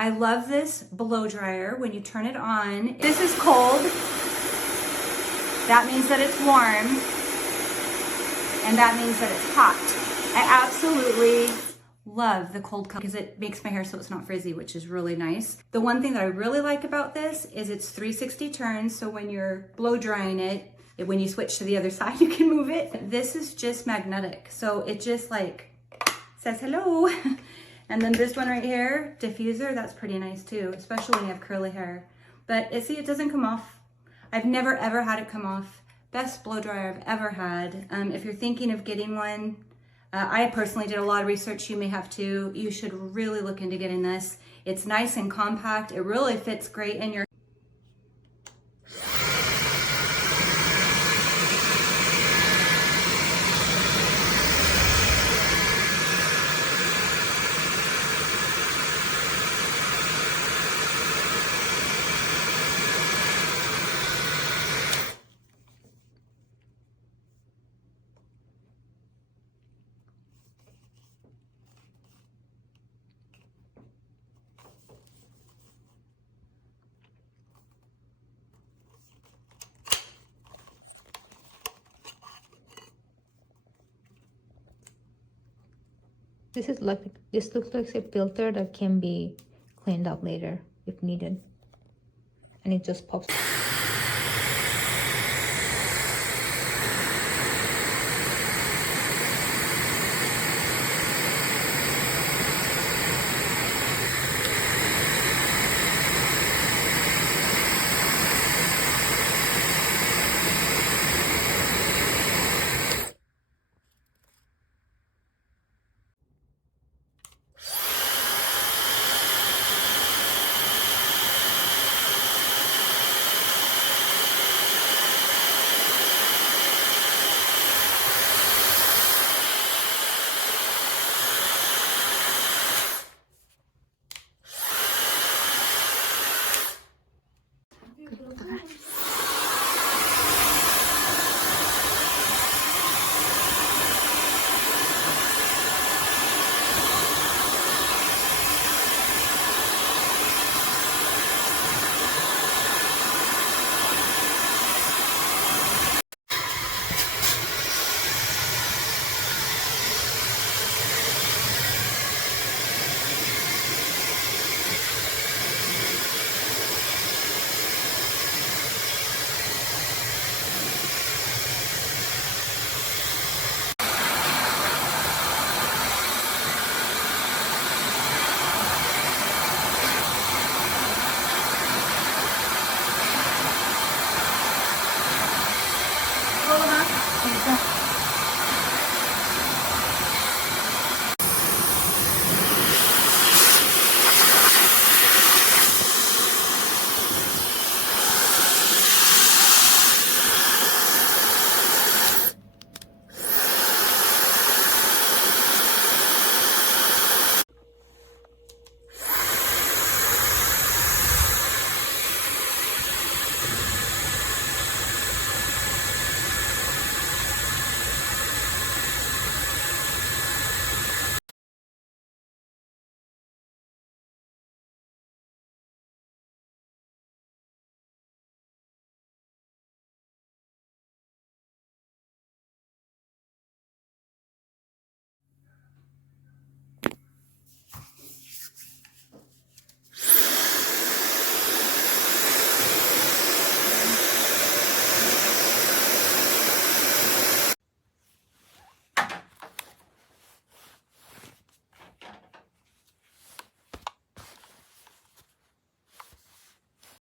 I love this blow dryer. When you turn it on, this is cold. That means that it's warm. And that means that it's hot. I absolutely love the cold color because it makes my hair so it's not frizzy, which is really nice. The one thing that I really like about this is it's 360 turns. So when you're blow drying it, when you switch to the other side, you can move it. This is just magnetic. So it just like says hello. And then this one right here, diffuser, that's pretty nice too, especially when you have curly hair. But see, it doesn't come off. I've never ever had it come off. Best blow dryer I've ever had. If you're thinking of getting one, I personally did a lot of research, you may have too. You should really look into getting this. It's nice and compact. It really fits great in your This looks like a filter that can be cleaned up later if needed, and it just pops.